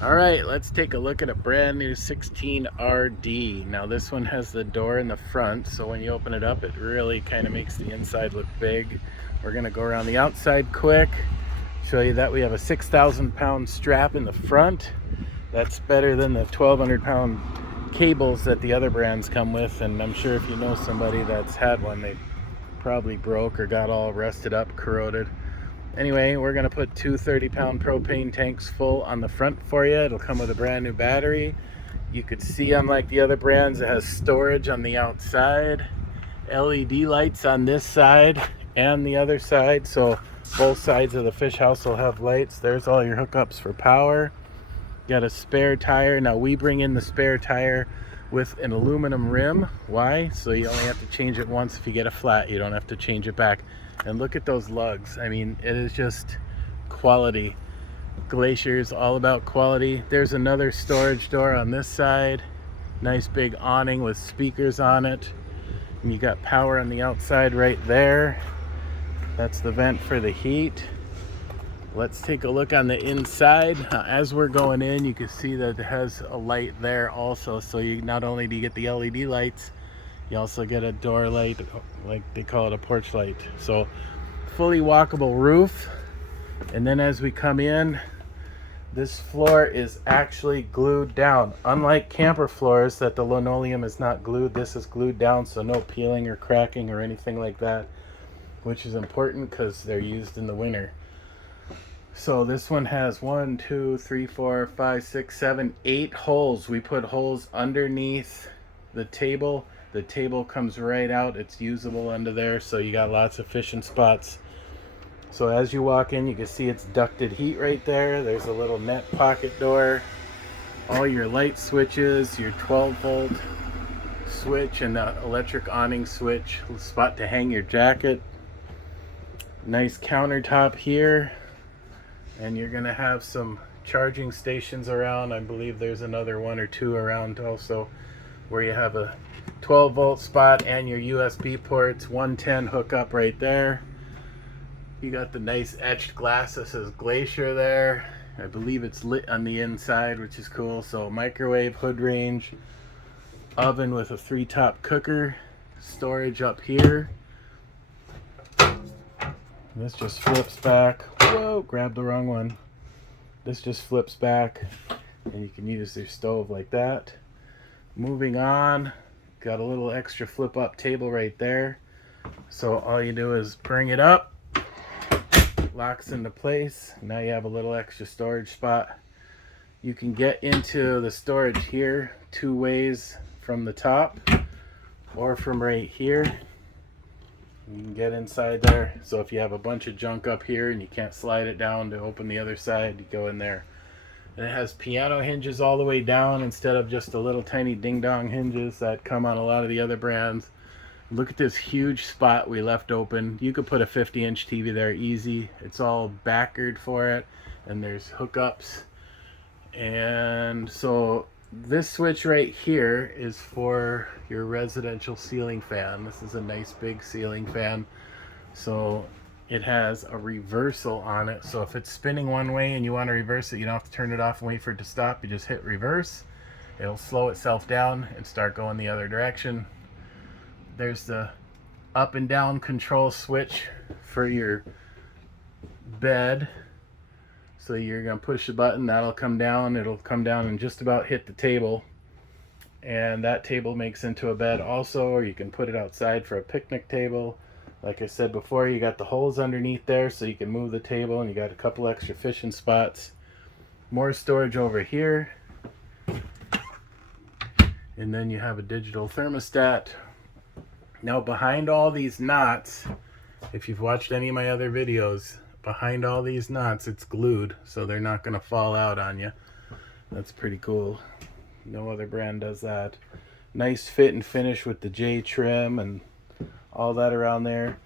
All right, let's take a look at a brand new 16RD. Now this one has the door in the front, so when you open it up, it really kind of makes the inside look big. We're gonna go around the outside quick, show you that we have a 6,000-pound strap in the front. That's better than the 1,200-pound cables that the other brands come with, and I'm sure if you know somebody that's had one, they probably broke or got all rusted up, corroded. Anyway, we're going to put two 30-pound propane tanks full on the front for you. It'll come with a brand new battery. You could see, unlike the other brands, it has storage on the outside, LED lights on this side and the other side, so both sides of the fish house will have lights. There's all your hookups for power. Got a spare tire. Now we bring in the spare tire with an aluminum rim. Why? So you only have to change it once. If you get a flat, you don't have to change it back. And look at those lugs. I mean, it is just quality. Glacier is all about quality. There's another storage door on this side. Nice big awning with speakers on it. And you got power on the outside right there. That's the vent for the heat. Let's take a look on the inside. As we're going in, you can see that it has a light there also. So you not only do you get the LED lights, you also get a door light, like they call it a porch light. So fully walkable roof. And then as we come in, this floor is actually glued down. Unlike camper floors that the linoleum is not glued, this is glued down, so no peeling or cracking or anything like that, which is important because they're used in the winter. So this one has 1, 2, 3, 4, 5, 6, 7, 8 holes. We put holes underneath the table. The table comes right out. It's usable under there, so you got lots of fishing spots. So as you walk in, you can see it's ducted heat right there. There's a little net pocket door. All your light switches, your 12-volt switch and the electric awning switch. Spot to hang your jacket. Nice countertop here. And you're going to have some charging stations around. I believe there's another 1 or 2 around also, where you have a 12-volt spot and your USB ports. 110 hookup right there. You got the nice etched glass that says Glacier there. I believe it's lit on the inside, which is cool. So microwave, hood range, oven with a 3-top cooker, storage up here. This just flips back. Whoa, grabbed the wrong one. This just flips back and you can use your stove like that. Moving on, got a little extra flip up table right there. So all you do is bring it up, locks into place. Now you have a little extra storage spot. You can get into the storage here 2 ways, from the top or from right here. You can get inside there. So if you have a bunch of junk up here and you can't slide it down to open the other side, you go in there. And it has piano hinges all the way down instead of just the little tiny ding-dong hinges that come on a lot of the other brands. Look at this huge spot we left open. You could put a 50-inch TV there easy. It's all backered for it, and there's hookups. And so this switch right here is for your residential ceiling fan. This is a nice big ceiling fan. So it has a reversal on it. So if it's spinning one way and you want to reverse it, you don't have to turn it off and wait for it to stop. You just hit reverse. It'll slow itself down and start going the other direction. There's the up and down control switch for your bed. So you're going to push the button, that'll come down. It'll come down and just about hit the table. And that table makes into a bed also, or you can put it outside for a picnic table. Like I said before, you got the holes underneath there so you can move the table, and you got a couple extra fishing spots. More storage over here. And then you have a digital thermostat. Now behind all these knots, if you've watched any of my other videos, behind all these knots it's glued, so they're not going to fall out on you. That's pretty cool. No other brand does that. Nice fit and finish with the J trim and all that around there.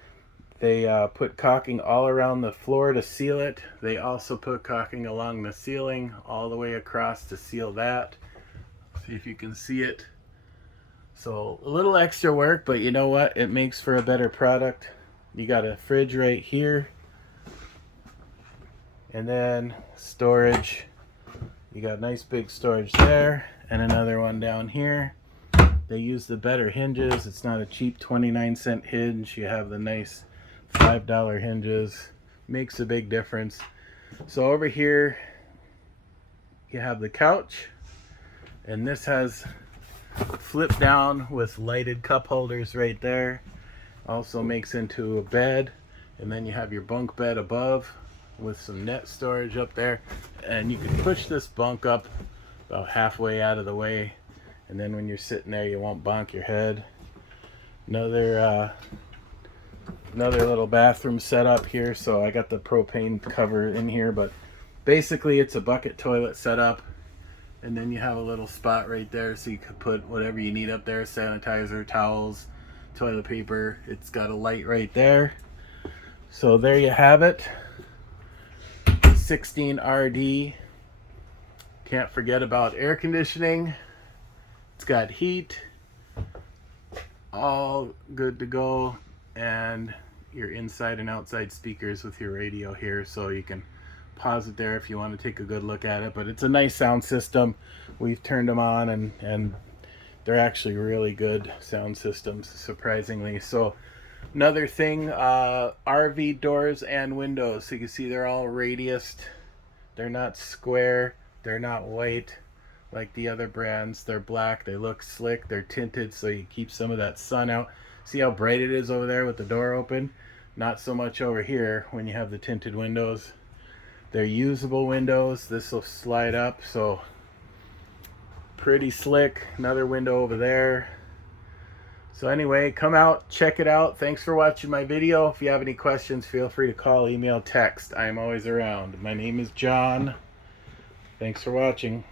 They put caulking all around the floor to seal it. They also put caulking along the ceiling all the way across to seal that. See if you can see it. So a little extra work, but you know what? It makes for a better product. You got a fridge right here. And then storage. You got nice big storage there, and another one down here. They use the better hinges. It's not a cheap 29-cent hinge. You have the nice $5 hinges. Makes a big difference. So over here you have the couch, and this has flip down with lighted cup holders right there. Also makes into a bed, and then you have your bunk bed above with some net storage up there, and you can push this bunk up about halfway out of the way, and then when you're sitting there you won't bonk your head. Another little bathroom setup here. So I got the propane cover in here, but basically it's a bucket toilet setup, and then you have a little spot right there so you could put whatever you need up there, sanitizer, towels, toilet paper. It's got a light right there. So there you have it, 16 RD. Can't forget about air conditioning. It's got heat, all good to go, and your inside and outside speakers with your radio here, so you can pause it there if you want to take a good look at it. But it's a nice sound system. We've turned them on, and they're actually really good sound systems, surprisingly. So another thing, RV doors and windows. So you can see they're all radiused. They're not square. They're not white like the other brands. They're black. They look slick. They're tinted, so you keep some of that sun out. See how bright it is over there with the door open? Not so much over here when you have the tinted windows. They're usable windows. This will slide up, so pretty slick. Another window over there. So anyway, come out, check it out. Thanks for watching my video. If you have any questions, feel free to call, email, text. I am always around. My name is John. Thanks for watching.